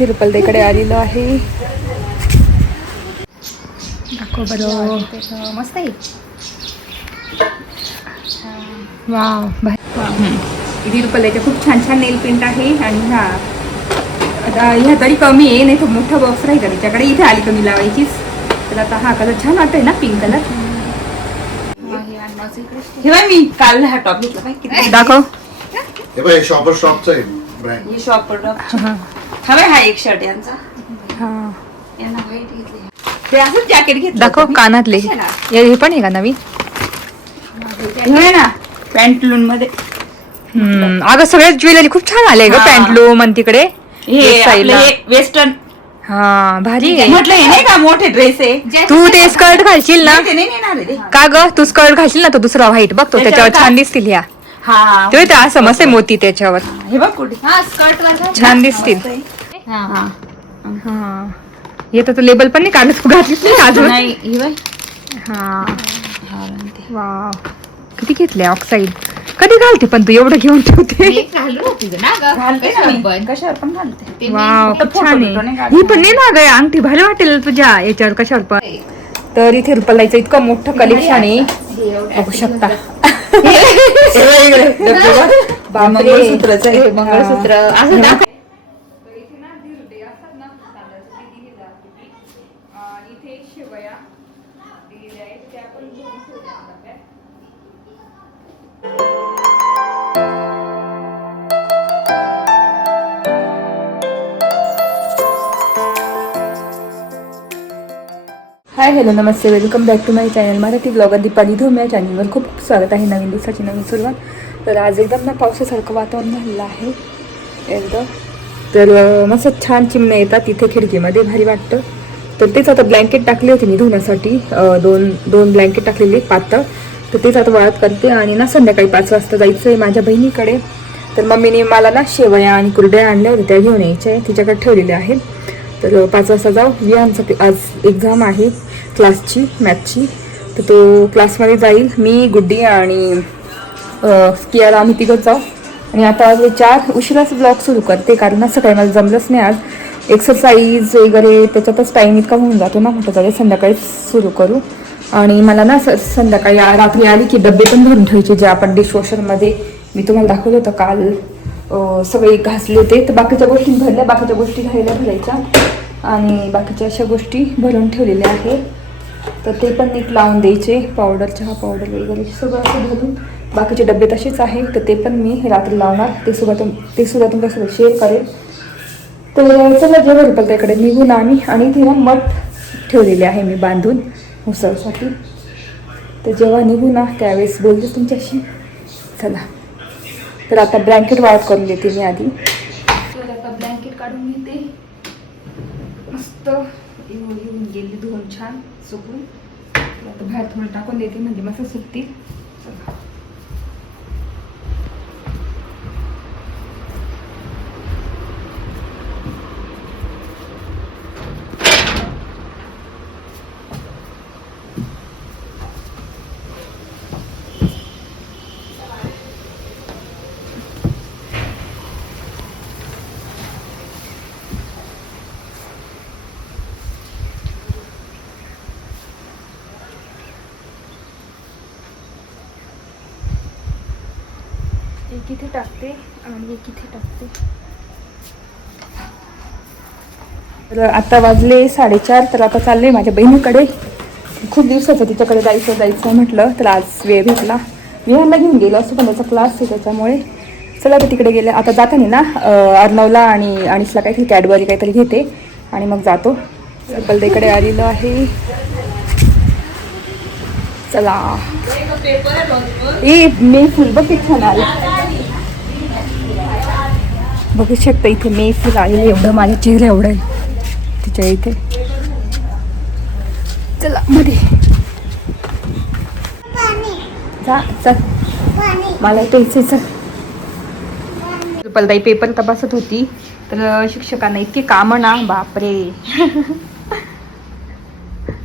तिरुपलदेकडे आलेलो आहे. दाखव बरं. मस्त आहे. वाव. तिरुपल्ल्याचे खूप छान छान नेल पेंट आहे आणि हा. आता ह्या तरी कमी आहे नाही तर मोठा बॉक्स राहील का? तिच्याकडे इथे आली कमी लावायचीच. तर आता हा कलर छान वाटतोय ना पिंक कलर हे बाय मी काल हा टॉप घेतला बाई किती दाखव. हे बघ शॉपर शॉपचा आहे. हे शॉप हा बाय हा एक शर्ट यांचा. हा. यांना व्हाईट घेतले ते असंच जॅकेट घेतलं दाखव होतं मी. कानातले. कशाला? हे हे पण आहे का नवीन? हे ना पॅन्टलून मध्ये. हम्म. अगं सगळ्यात ज्वेलरी खूप छान आले ग हा. पॅन्टलूम आणि तिकडे हे West side आपलं ला. हे वेस्टर्न हा भारी आहे. म्हटलं हे नाही का मोठे ड्रेस आहे? तू ते स्कर्ट घालशील ना? नाही, ते नाही नेणार आहे ते. का ग? तू स्कर्ट घालशील ना तो दुसरा व्हाईट बघ तो त्याच्यावर त्याच्यावर? छान दिसतील ह्या. हा ते ते असं मस्त आहे मोती त्याच्यावर. हे बघ कुठे. हा स्कर्ट छान दिसतील. हा हा. हे. तर लेबल पण नाही काढलं तू घातलीच नाही नाही हे बघ. वाव. किती घेतले ऑक्साईड कधी घालते पण तू? एवढं घेऊन ठेवते. ही पण नाही ना ग अंगठी भारी वाटेल तुझ्या याच्यावर कशावर पण. तर इथे रुपलाचं इतकं मोठं कलेक्शन आहे. बघू शकता. हे मंगळसूत्र असं दाखव. Hello Namaste welcome back to my channel Marathi blogger Deepali Dhom. या चॅनलवर खूप खूप स्वागत आहे नवीन दिवसाची नवीन सुरुवात. तर आज एकदम ना पावसासारखं वातावरण झालेलं आहे. एकदम तर मस्त छान चिमण्या येतात तिथे खिडकीमध्ये भारी वाटतं. तर तेच आता ब्लँकेट टाकले होते मी धुण्यासाठी. दोन दोन ब्लँकेट टाकलेले पातळ. तर तेच आता वाळत करते आणि ना संध्याकाळी पाच वाजता जायचं आहे माझ्या बहिणीकडे. तर मम्मीने मला ना शेवया आणि कुरड्या आणल्या होत्या त्या घेऊन यायच्या. आहे तिच्याकडे ठेवलेल्या आहेत. तर पाच वाजता जाऊ. विहानचं आज एक्झाम आहे. क्लासची मॅथची तर तो क्लासमध्ये जाईल. मी गुड्डी आणि कियाला आम्ही तिघंच जाऊ. आणि आता वाजले चार उशिराच ब्लॉग सुरू करते कारण असं काही मला जमलंच नाही आज. एक्सरसाइज वगैरे त्याच्यातच टाईम इतका होऊन जातो ना म्हटलं जाऊ संध्याकाळीच सुरू करू. आणि मला ना स- संध्याकाळी रात्री आली की डबे पण भरून ठेवायचे जे आपण डिशवॉशरमध्ये मी तुम्हाला दाखवलं होतं काल. सगळे घासले होते. तर बाकीच्या गोष्टी भरल्या बाकीच्या गोष्टी राहिल्या भरायच्या. आणि बाकीच्या अशा गोष्टी भरून ठेवलेल्या आहेत. तर ते पण नीट लावून द्यायचे. पावडर चहा पावडर वगैरे. सगळं असं भरून बाकीचे डबे तसेच आहे तर ते पण मी रात्री लावणार. ते सुद्धा तुम ते सुद्धा तुमच्यासोबत शेअर करेल. तर चला जेव्हा रुपलताईकडे निघून आम्ही आणि तिला मठ ठेवलेले आहे मी बांधून उसळसाठी तर जेव्हा निघू ना त्यावेळेस बोलते तुमच्याशी. चला. तर आता ब्लँकेट वाळत करून देते मी आधी. तर आता ब्लँकेट काढून घेते. मस्त. येऊन येऊन गेली धुवून छान. सुकून आता बाहेर थोडं टाकून देते म्हणजे मस्त सुकतील चला. एक इथे टाकते आणि एक इथे टाकते तर आता वाजले साडेचार तर आता चालले माझ्या बहिणीकडे. खूप दिवसाचं तिच्याकडे जायचं जायचं म्हटलं तर आज वेळ भेटला. विहारला घेऊन गेलो असं पण त्याचा क्लास आहे त्याच्यामुळे. चला तर तिकडे गेले. आता जाताना ना अर्नवला आणि अनिशला काहीतरी कॅडबरी काहीतरी घेते आणि मग जातो. बलदेकडे आलेलो आहे. चला. ए मे फुल बघ छान आलं. बघू शकतं इथे मे फुल आलेलं एवढं माझ्या चेहरा एवढं आहे. तिच्या इथे. चला मध्ये जा चल. मला पेन्सिल चल. रुपलताई पेपर तपासत होती तर शिक्षकांना इतके कामं ना बापरे.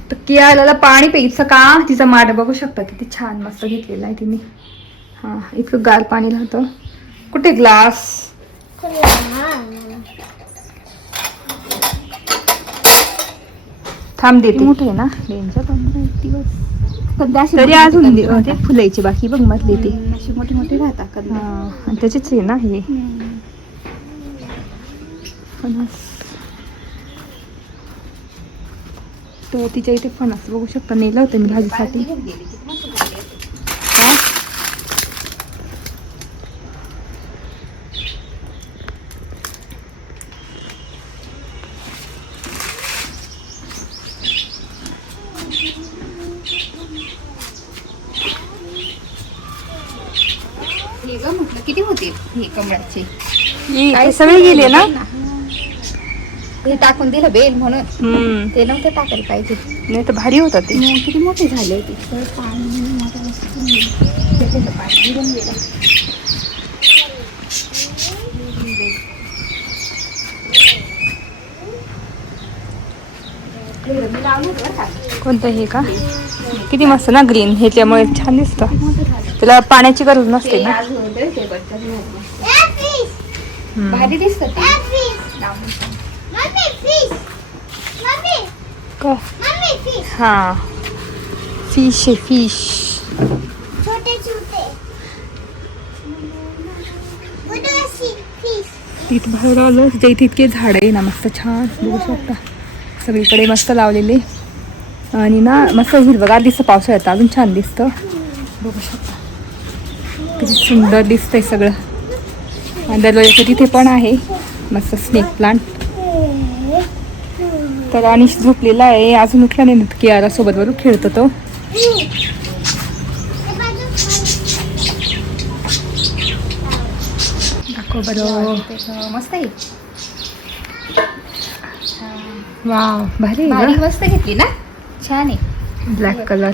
तर कियाला पाणी प्यायचं का? तिचा माठ बघू शकता किती छान मस्त घेतलेला आहे तिने. हां इतकं गार पाणी राहतं. कुठे ग्लास थांब देते. मोठं आहे ना? पंधरा एक दिवस अशी तरी अजून दे- ते फुलायची बाकी बघ मधले ते. हम्म, अशी मोठी मोठी राहतात हा, आणि त्याचेच आहे ना हे. फणस तर तिच्या इथे फणस बघू शकता नेलं होतं मी भाजीसाठी हा? हे ग म्हटलं किती होतील हे कमळाचे हे इथे सगळे गेले ना हे टाकून दिलं बेल म्हणून हम्म ते नव्हतं टाकायला पाहिजे नाही तर भारी होता ते मग किती मोठे झाले होते तर पाणी मोठं असतं. त्याच्यात पाणी निघून गेलं. हे मी लावलं होतं बरं का. कोणतं हे का किती मस्त ना ग्रीन ह्याच्यामुळे छान दिसतं मोठं झालं. त्याला पाण्याची गरज नसते ते ना आज होतं ते. भारी दिसतं? हा. फिश आहे फिश तिथं बाहेर आलो. तिच्या इथे इतके झाडं आहे ना मस्त छान. बघू शकता. सगळीकडे मस्त लावलेले. आणि ना मस्त हिरवगार दिसतं पावसाळ्यात. अजून छान दिसतं. बघू शकता. किती सुंदर दिसतंय सगळं. दरवाजाच्या तिथे पण आहे. मस्त स्नेक प्लांट तर अनिश झोपलेला आहे. अजून उठला नाही. कियारा सोबत बरोबर खेळतो तो. दाखव बरं. मस्त आहे. वा भारी भारी मस्त घेतली ना? छान आहे. ब्लॅक कलर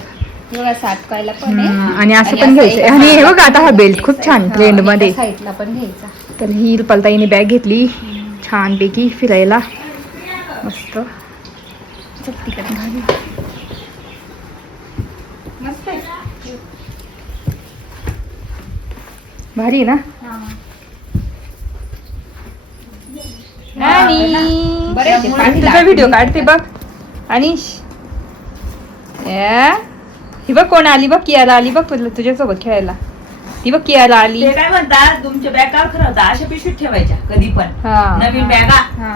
पण आहे. आणि असं पण घ्यायचं. आणि हे बघा आता हा बेल्ट खूप छान ट्रेंडमध्ये. साईडला पण घ्यायचा. तर ही रुपालताईने बॅग घेतली. छानपैकी फिरायला. मस्त. भारी. ना? आणि बरं. व्हिडिओ काढते बघ. अनिश. ही बघ कोण आली बघ कियाला आली बघ तुला तुझ्यासोबत खेळायला. ती बघ कियाला आली. ते काय म्हणतात तुमच्या बॅगा खरं होता अशा पिशवीत ठेवायच्या कधी पण. हा. नवीन बॅगा. हा.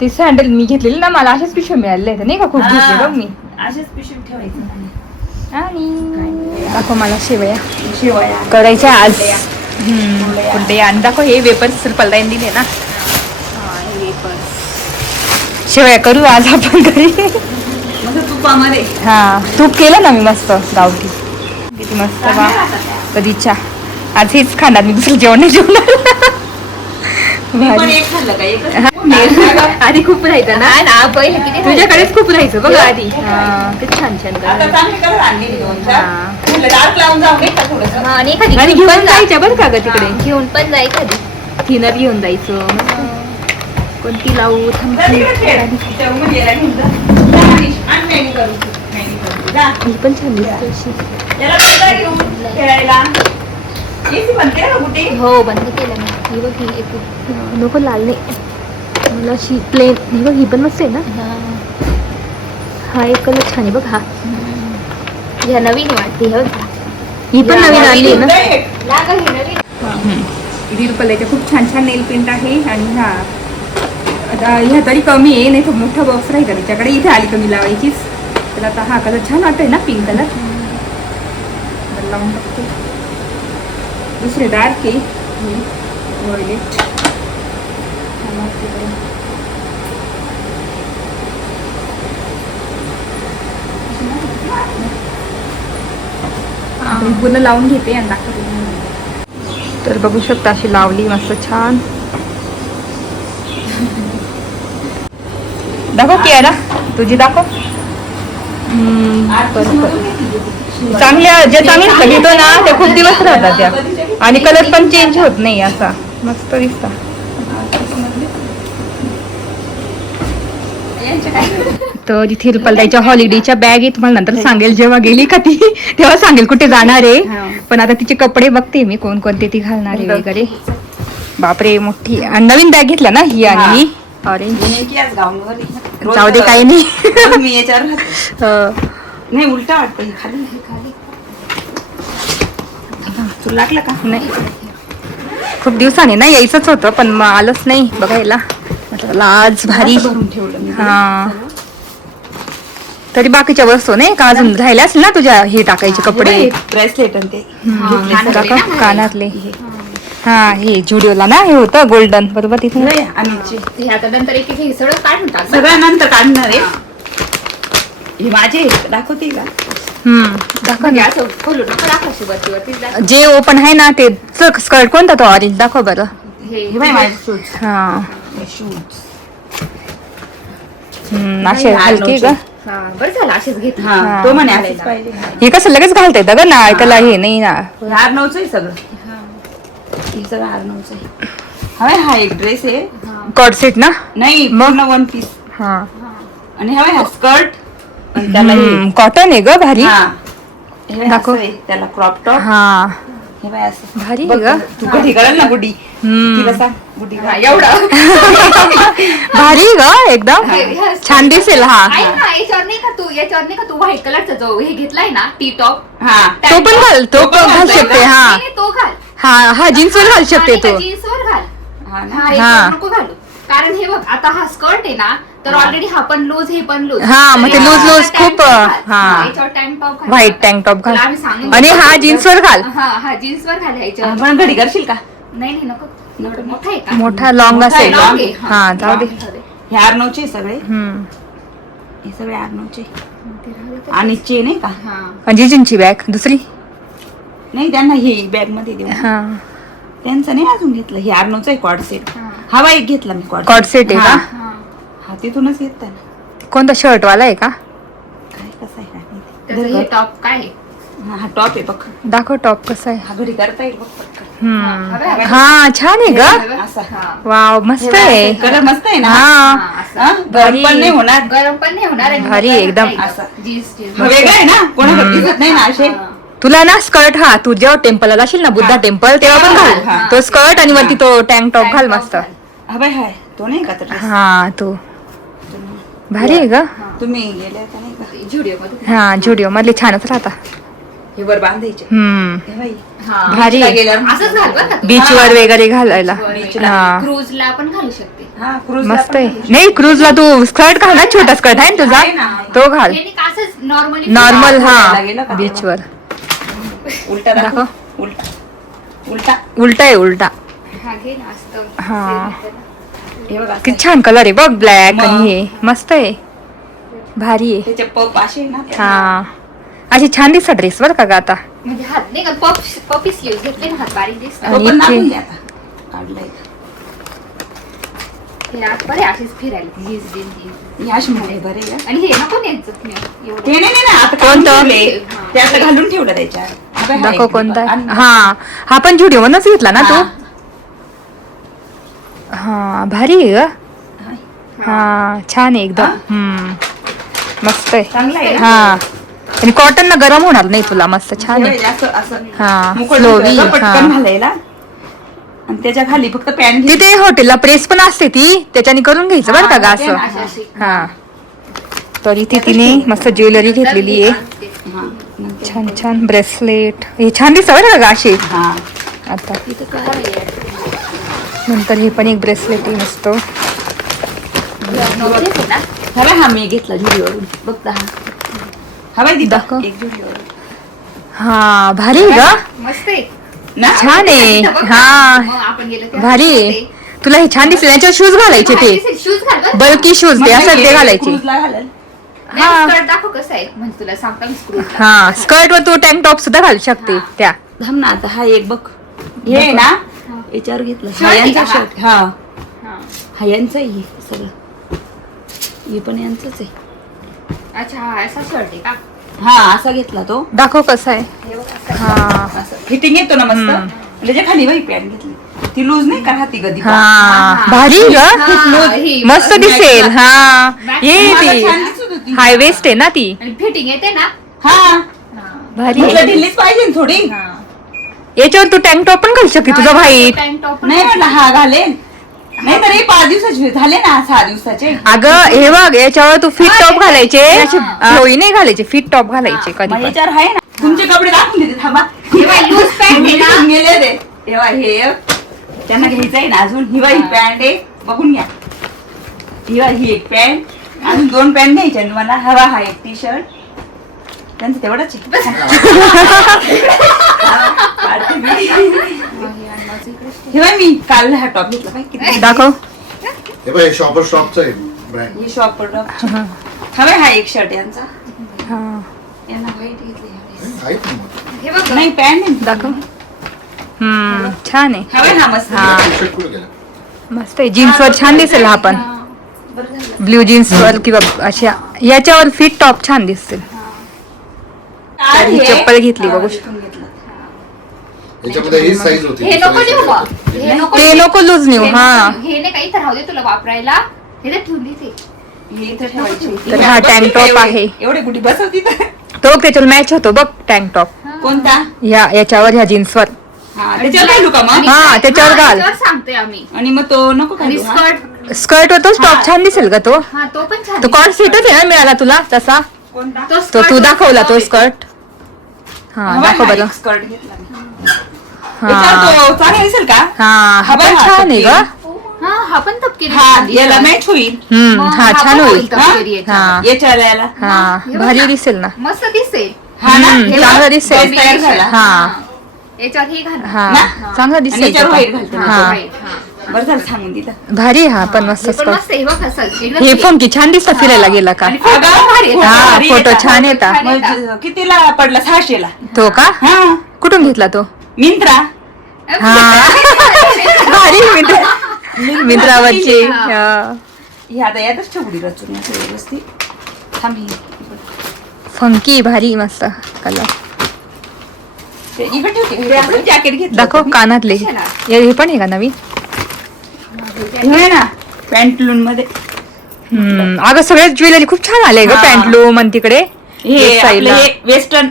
ते सँडल मी घेतलेली ना मला अशाच पिशव्या मिळाल्या आहेत. नाही का? खूप घेतले बघ मी. अशाच पिशवीत ठेवायचं आणि दाखव मला शेवया. शिवाया. करायच्या आज. कुठे आणि दाखव हे वेपर्स पलदाईन दिले ना. शेवया करू आज आपण घरी. तुपामध्ये. हा तूप केलं ना मी मस्त गावठी. किती मस्त वा कधीच्या आज हेच खाणार मी दुसरं जेवण नाही जेवणार. आधी खूप राहायचं ना. ना पहिले किती तुझ्याकडेच खूप राहायचं बघ आधी. हा, ते छान छान आणि घेऊन. जायच्या बरं का ग तिकडे. घेऊन पण जा एखादी. थिनर घेऊन जायचं. कोणती लावू थांब जा तिकडे खेळ. तिच्या मुलीला घेऊन जा. जा मनीष, आण मॅगी करू तू. मॅगी करू. जा. ही पण छान दिसते हो बंद केलं मी ही बघ ही एक नको लाल नाही मला अशी प्लेन ही बघ ही पण मस्त आहे ना हा एक कलर छान आहे बघ हा ह्या नवीन वाटते हे बघ ही पण नवीन आणली आहे ना ही दीड रुपयाचे खूप छान छान नेल पेंट आहे आणि हा आता ह्या तरी कमी आहे नाही तर मोठा बॉक्स राहील का तिच्याकडे इथे आली कमी लावायचीच. तर आता हा कलर छान वाटतोय ना पिंक कलर लावून बघते. दुसरे डार्क आहे. वॉयलेट पूर्ण लावून घेते आणि दाखवते तर बघू शकता अशी लावली मस्त छान. दाखव कियारा तुझी दाखव. चांगल्या ज्या चांगल्या घेतो ना त्या खूप दिवस राहतात त्या आणि कलर पण चेंज होत नाही असा. मस्त दिसता तर इथे रुपालताईच्या हॉलिडेच्या बॅग आहे तुम्हाला नंतर सांगेल. जेव्हा गेली का ती तेव्हा सांगेल कुठे जाणार आहे. पण आता तिचे कपडे बघते मी कोण कोणते ती घालणार आहे वगैरे. बापरे मोठी. आणि नवीन बॅग घेतला ना ही आणि ऑरेंज जाऊ दे. काही नाही. मी याच्यावर नाही उलटा वाटतं खाली खाली तुला लागलं का? नाही. खूप दिवसाने ना यायचंच होतं पण मग आलंच नाही बघायला. आज भारी. हा. तरी बाकीच्या वस्तू नाही का? अजून राहिल्या असेल ना तुझ्या हे टाकायचे कपडे? ब्रेसलेट ते? कानातले. हा हे जुडिओला ना हे होतं गोल्डन बरोबर तिथे? हे हे आता नंतर एक एक सगळं काढून टाक. नंतर काढणार आहे. हे. माझे. दाखवते का? हम्म दाखव म्हणजे ना. असं खोलून नको दाखवायची वरती वरती. दाखव. जे ओपन आहे ना ते स्कर्ट कोणता तो ऑरेंज दाखव बरं. हे हे बाई माझे शूज हा. शूज हम्म, असे नाही, हलके ग हा बरं झालं असेच घेत हा. हा. तो म्हणे असंच पाहिजे. हे कसं लगेच घालता येतं ग ना त्याला हे. नाही ना. हे आरनवचं आहे सगळं. हे सगळं आरनवचं आहे हवाय हा एक ड्रेस आहे. कॉड सेट ना? नाही मग? पूर्ण वन पीस हा. आणि हवाय हा स्कर्ट आणि त्याला हे. कॉटन आहे ग भारी. हा. हे दाखव. आहे, त्याला क्रॉप टॉप हा. हे बाय असं. भारी बघ आहे ग. तू कधी कळल ना गुडी हम्म. तिला सांग गुडी घाल. एवढं. भारी ग एकदम. छान दिसेल हा. आहे ना याच्यावर नाही का तू याच्यावर नाही का तू व्हाईट कलरचा जो हे घेतलाय ना टी टॉप हा. तो पण घाल तो पण घाल शकते हा. तो घाल. हा हा जीन्स वर घाल शकते तो. जीन्स वर घाल. हा ना. याच्यावर नको घालू. कारण हे बघ आता हा स्कर्ट आहे ना तर ऑलरेडी हा पण लूज हे पण लूज हा, मग ते loose loose खूप, हा. याच्यावर टँक टॉप घाल. व्हाईट टँक टॉप घाल. तुला आम्ही सांगून आणि देतो. हा जीन्स वर घाल. हा हा जीन्स वर घाल ह्याच्यावर आपण घडी करशील का? नाही नाही नको. एवढं मोठा आहे का? मोठा लॉंग मोठा आहे, असेल. long आहे, हा. हा जाऊ दे. हे आरनवचे सगळे. हम्म. हे सगळे आरनवचे आणि चे नाही का? हा. आणि जिजींची बॅग दुसरी? नाही त्यांना हे बॅगमध्ये देऊ हा. त्यांचं नाही अजून घेतलं. हे आरनवचं आहे कॉड सेट हा. हवा एक घेतला मी कॉड कॉड सेट आहे का? हा हा तिथूनच घेतला ना. कोणता शर्ट वाला आहे का? काय कसं आहे काय माहिती. त्याचं हे टॉप काय आहे? हा, हा टॉप आहे बघ. दाखव टॉप कसा आहे. हा घडी करता येईल बघ पटकन. हम्म. हवे, हवे. हा छान आहे ग. असा. हा. वाव मस्त आहे. कलर मस्त आहे ना? हा. हा, असं. हा, गरम पण नाही होणार. गरम पण नाही होणार आणि भारी मोकळं एकदम. असं. Jeans jeans. हा, वेगळं आहे ना? कोणाकडे दिसत नाही ना असे? हा. तुला ना स्कर्ट हा तू जेव्हा टेम्पलला जाशील ना बुद्धा टेम्पल तेव्हा पण हा. घाल तो स्कर्ट आणि वरती तो टँक टॉप घाल मस्त. हा बाय हाय तो नाही का तर dress? हा तो. भारी आहे ग. तुम्ही गेले होता नाही का? जुडिओ मध्ये हा जुडिओ मधले छानच राहता. हे वर बांधायचे. हे हा. भारी. बीच वर वगैरे घालायला. बीचला. हा. क्रूजला पण घालू शकते. हा क्रूज मस्त आहे. नाही क्रूजला तू स्कर्ट घाल ना छोटा स्कर्ट आहे तुझा. तो घाल. हे नॉर्मली हा. का? बीच वर. उलटा दाखव. उलटा. उलटा. उलटा आहे उलटा. हा बघा किती छान कलर आहे बघ ब्लॅक आणि हे. मस्त आहे. भारी आहे. त्याचे पप असे आहे ना हा. अशी छान दिसत ड्रेस बर का ग आता. म्हणजे हात नाही का पप पपी स्लीव्ह घेतले ना हात बारीक दिसतात. तो पण आणि दाखवून ते- द्या आता. काढलाय. हे आत बरे असेच फिरायला. जीन्स जीन्स जीन्स हे अशी मध्ये बरे आहे. आणि हे नको न्यायचं नाही, एवढं. ते नाही नाही ना आता कोणतं? ते आता घालून ठेवलं त्याच्यात. हा दाखव कोणता हा हा पण जुडिओ मधूनच घेतला ना तू? हा. भारी आहे ग. हा छान आहे एकदम. हम्म. मस्त आहे? हा. आणि कॉटन ना गरम होणार नाही तुला मस्त छान हे आहे हा. आणि त्याच्याखाली फक्त पॅन्ट तिथे हॉटेलला प्रेस पण असते ती त्याच्याने करून घ्यायचं बरं का ग हा, असं. हा. तर इथे तिने मस्त ज्वेलरी घेतलेली आहे. छान छान ब्रेसलेट हे छान दिसतं बरं का ग असे हा. आता? नंतर हे पण एक ब्रेसलेट मस्त. ना? हा हा मी घेतला जुडीवरून बघता बाई दिदा हा भारी ग. मस्त ना छान आहे. ना. हा. भारी. आहे. तुला हे छान दिसले. याच्यावर शूज घालायचे ते. बल्की शूज ते असं ते घालायचे. हा. स्कर्ट दाखव कसं आहे? म्हणजे तुला सांगता मी स्क्रू हा स्कर्ट वर तू टँक टॉप सुद्धा घालू शकते. त्या. थांब ना आता हा एक बघ. हे आहे ना? याच्यावर घेतलं. Shirt हा आहे यांचा का? हा? शर्ट हा. हा यांचं आहे हे सगळं. हे पण यांचंच आहे. अच्छा हा असा शर्ट आहे का? हा असा घेतला तो. दाखव कसा आहे. हे बघ असं. हा. असं. फिटिंग येतो ना मस्त. त्याच्याखाली बाई पॅन्ट घेतली. ती लूज नाही का राहती कधी पण. हा. भारी ग. हा, ही मस्त दिसेल. हा. ये ती. छान होती. हाय वेस्ट आहे ना ती? आणि फिटिंग येते ना? हा. भारी. म्हटलं आहे. ढिल्लीच पाहिजे ना थोडी. याच्यावर तू टँक टॉप पण घालू शकते तुझा व्हाईट टँक टॉप नाही म्हटलं हा घालेल नाही तर हे पाच दिवसाचे झाले ना सहा दिवसाचे. अगं हे बघ याच्यावर तू फिट टॉप घालायचे. होई नाही घालायचे फिट टॉप घालायचे कधी पण. याच्यावर आहे ना. तुमचे कपडे दाखवून देते थांबा. तेव्हा लूज पॅन्ट आहे ना. गेले ते तेव्हा हे त्यांना घ्यायचं आहे ना अजून. हिवा ही पॅन्ट आहे. बघून घ्या. हिवा ही एक पॅन्ट अजून दोन पॅन्ट घ्यायच्या आहेत. तुम्हाला हवा हा एक टी शर्ट त्यांचं तेवढंच आहे. काढते मी. काल हा टॉप घेतला पाहिजे किती दाखव. हे बघ शॉपर शॉपचं आहे ब्रँड हे शॉप हवा हा एक शर्ट यांचा. हा. यांना व्हाईट घेतली आहेत ना मग. हे बघ. नाही पॅन्ट आहे. दाखव. हम्म छान आहे. हवा हा मस्त. हा. टी-शर्ट कुठे गेला? मस्त आहे. जीन्स वर छान दिसेल हा पण. ब्ल्यू जीन्स वर किंवा अशा याच्यावर फिट टॉप छान दिसतील ही हे- चप्पल घेतली बघू. हा, इथून घेतलं. याच्यामध्ये ही साईज होती हे नको देऊ बा. हे नको ते. नको लूज नेऊ हे हा. हे नाही काही तर राहू दे तुला वापरायला हे तर ठेवून देते हे इथं ठेवायची होती. तर हा बसली tank का top एवढी? आहे. एवढी कुठे बसवती तर तो त्याच्यावर मॅच होतो बघ टँक टॉप कोणता या याच्यावर ह्या जीन्सवर हा त्याच्यावर घालू का मग हा त्याच्यावर घाल सांगतोय आम्ही आणि मग तो नको? स्कर्ट स्कर्ट वर तोच टॉप छान दिसेल का तो? हा तो पण छान तो कॉर्ड सेटच आहे ना मिळाला तुला तसा? कोणता? तो तो दाखवला तो स्कर्ट हा दाखव हा, बरं. स्कर्ट घेतला मी. हा. याच्यावर तो चांगला दिसेल का? हा हा हा पण बघा, छान आहे ग. हा हा पण तपकिरी हा छान दिसतो. याला मॅच होईल. हम्म मग हा छान पण होईल. तपकिरी याच्यावर. हा. याच्याला याला. हा हे बघ भारी ना. दिसेल ना. मस्त दिसेल. हा ना? हम्म, हे चांगला दिसेल. बस तयार झाला. हा. याच्यावर हे घाल. हा ना? चांगला आणि दिसेल याच्यावर तो व्हाईट पण. घालते. हा White, हा. बरं झालं सांगून दिलं. भारी हा पण मस्त हे पण स्कर्ट मस्त आहे बघ असं एकदम हे clean. फंकी छान दिसतं फिरायला गेला का? आणि photo पण भारी येतात. हा भारी फोटो येतात. छान येतात. मग कितीला पडला? सहाशेला. तो का? हा. कुठून घेतला तो? मिंत्रा. हा. भारी मित्र. मित्रावरची. हा. हा. हे आता यातच ठेवली रचून असं व्यवस्थित. थांब ही. फंकी भारी मस्त कलर ते इकडे ठेवते हे आपण जॅकेट घेतलं दाखव होतं मी. कानातले? हे हे पण आहे का नवीन? हे ना पॅन्टलून मध्ये हम्म, अगं सगळ्याच ज्वेलरी खूप छान आले ग हा. पॅन्टलूम आणि तिकडे हे आपलं हे वेस्टर्न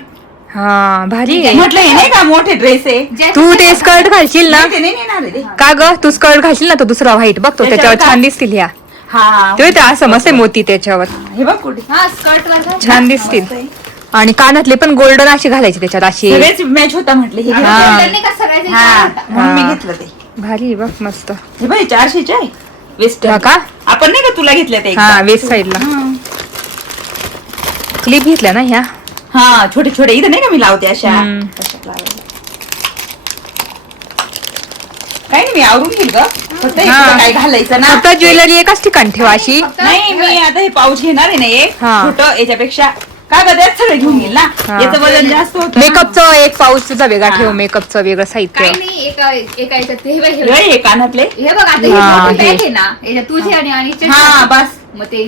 हा भारी आहे म्हटलं हे नाही का मोठे ड्रेस आहे तू ते स्कर्ट घालशील ना नाही, ते नाही नेणार आहे ते. का ग तू स्कर्ट घालशील ना तो दुसरा व्हाईट बघ तो त्याच्यावर त्याच्यावर का? छान दिसतील ह्या हा ते असं मस्त आहे मोती त्याच्यावर हे बघ कुठे हा स्कर्ट. छान दिसतील. आणि कानातले पण गोल्डन असे घालायचे त्याच्यात असे सगळेच मॅच होता म्हटलं हे. हा. का सगळ्याचे हा. म्हणून मी हा. घेतलं ते भारी आहे बघ मस्त हे बघ चारशेचे आहे वेस्टर्न का आपण नाही का तुला घेतल्या ते हा? वेस्ट साईडला. क्लिप घेतल्या ना ह्या हा छोटे छोटे इथं नाही का मी लावते अशा हम्म. तशात लावायला. काही नाही मी आवरून घेईल ग फक्त हे हा. तुला काय घालायचं ना फक्त ज्वेलरी एकाच ठिकाणी ठेवा अशी नाही मी आता हे पाऊच घेणार आहे ना एक हा. छोटं याच्यापेक्षा का ग त्यात सगळं घेऊन येईल ना हा. याचं वजन जास्त होतं मेकअपचं एक पाऊसचा वेगळा. ठेव मेकअपचं वेगळं साहित्य काही नाही एका एका याच्यात हे बघ हे हे बघ. बघ, हे कानातले हे बघ आता हे हा, मोठी हे. bag आहे ना याच्यात तुझे आणि हा बस मग ते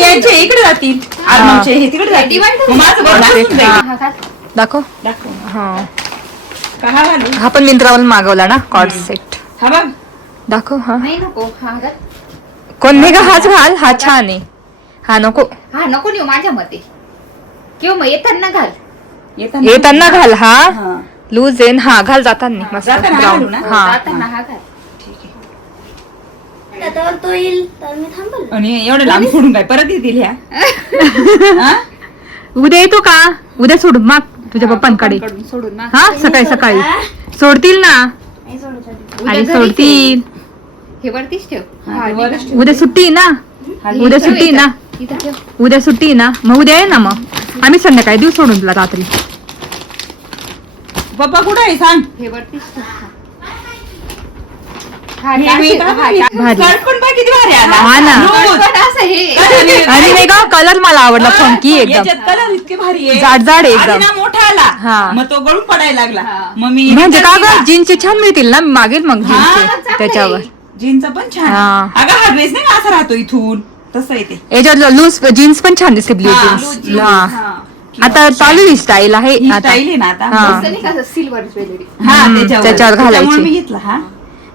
यांचे. इकडे जातील आर्मचे हे तिकडे जातील divide मग होऊन माझं बघ जातील. दाखवून हा. जाईल. हा, घाल. दाखव दाखव हा का हा घालू हा पण मिंत्रावरून मागवला ना कॉर्ड सेट हा बघ दाखव हा नाही नको हा. कोण नाही का हाच घाल हा छान आहे हा नको. हा नको नेऊ माझ्या मते. किंवा मग येताना घाल. येताना येताना घाल. हा. हा. लूज आहे हा घाल जाताना मस्त. जाताना ब्राऊन घालू ना? हा. जाताना हा घाल. त्याच्यावर तो येईल तर मी थांबल. आणि एवढं लांब सोडून काय? परत येतील ह्या? हा? उद्या येतो का? उद्या सोड माग तुझ्या पप्पांकडे. पप्पांकडून सोडून ना हा सकाळी सकाळी. सोडतील ना? नाही सोडत आधी. उद्या आणि घरीच सोडतील. हे वरतीच ठेव. हा, हा, ते ठीक वरच आहे. ठेव. उद्या सुट्टी आहे ना? हे उद्या सुट्टी ना? उद्या सुट्टी ना? मग उद्या आहे ना मग. आम्ही संध्याकाळी देऊ सोडून तुला रात्री. पप्पा कुठं आहे? सांग. हे ना. हे. आणि- नाही का कलर मला आवडला फंकी एकदम. कलर इतके भारी आहे. जाड जाड आहे आधी एकदम. ना मोठा आला. हा. मग तो गळून पडायला लागला. मग मी म्हणजे का ग. जीन्सचे छान मिळतील ना? मागेल मग जीन्सचे. त्याच्यावर. आहे. जीन्सचं पण छान. हा. अगं हा ड्रेस नाही का असा राहतो इथून? तसं आहे ते. याच्यावर लूज जीन्स पण छान दिसते ब्ल्यू जीन्स हा. आता चालू ही स्टाईल आहे. ही आता. स्टाईल आहे ना आता. हा. असं नाही का सिल्वर ज्वेलरी हा हम्म, त्याच्यावर त्याच्यावर घालायची. त्याच्यामुळे मी घेतला हा.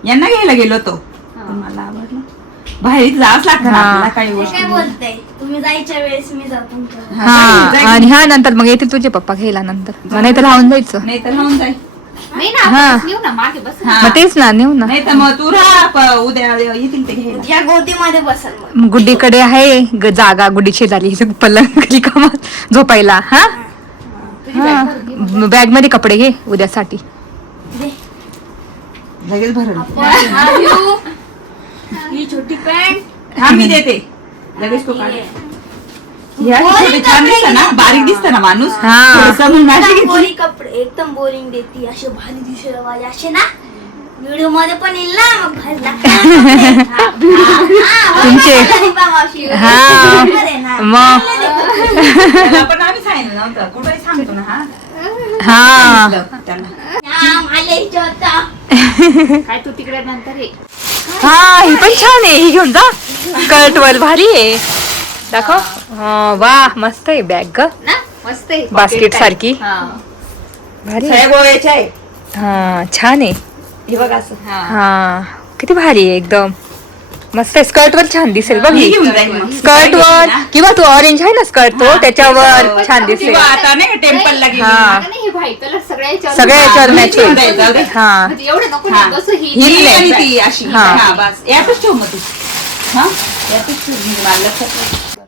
यांना घ्यायला गेलो पण मला आवडलं? बाहेर जावंच लागतं ना हा. आपल्याला काही गोष्टी काय बोलताय? तुम्ही जायच्या वेळेस मी जातो हा जाईल, आणि ह्या नंतर मग येतील तुझे पप्पा घ्यायला नंतर. मग नाही तर राहून जायचं. नाही तर राहून जाईल. नाही ना हा. आपण नेऊ ना मागे बस हा. मग तेच ना नेऊ ना नाही तर मग तू राहा प- उद्या येतील ते घ्यायला या गोदीमध्ये बसल मग मग गुड्डीकडे आहे ग- जागा गुड्डी शेजारी पलंग रिकामा झोपायला हा हा बॅगमध्ये कपडे घे उद्यासाठी लगेच भरल ही छोटी पॅन्ट हा मी देते लगेच तो काढ हे असे छोटे छान दिसतं ना? बारीक दिसतं ना माणूस? हा. बोरिंग कपडे एकदम बोरिंग देते. असे भारी पाहिजे असे ना? व्हिडिओमध्ये पण येईल ना? मग भारी. हा, हा, तुमचे. हा. मग पण आम्ही सांगितलं नव्हतं. कुठेही सांगतो ना हा. हा. हा, मला इच्छा होता. काय तू तिकडे नंतर ये. हा ही पण छान आहे. ही घेऊन जा. स्कर्ट वर भारी आहे. दाखव. हा, वा मस्त आहे बॅग ग. ना? मस्त आहे. बास्केट सारकी हा. भारी. हा छान आहे. हे बघ असं. किती भारी आहे एकदम. मस्त आहे. स्कर्ट वर छान दिसेल बघ. ही. स्कर्ट वर. किंवा तू ऑरेंज आहे ना स्कर्ट तो त्याच्यावर छान दिसेल. हा. हे. कलर सगळ्या याच्यावर हा, मॅच होईल. हा.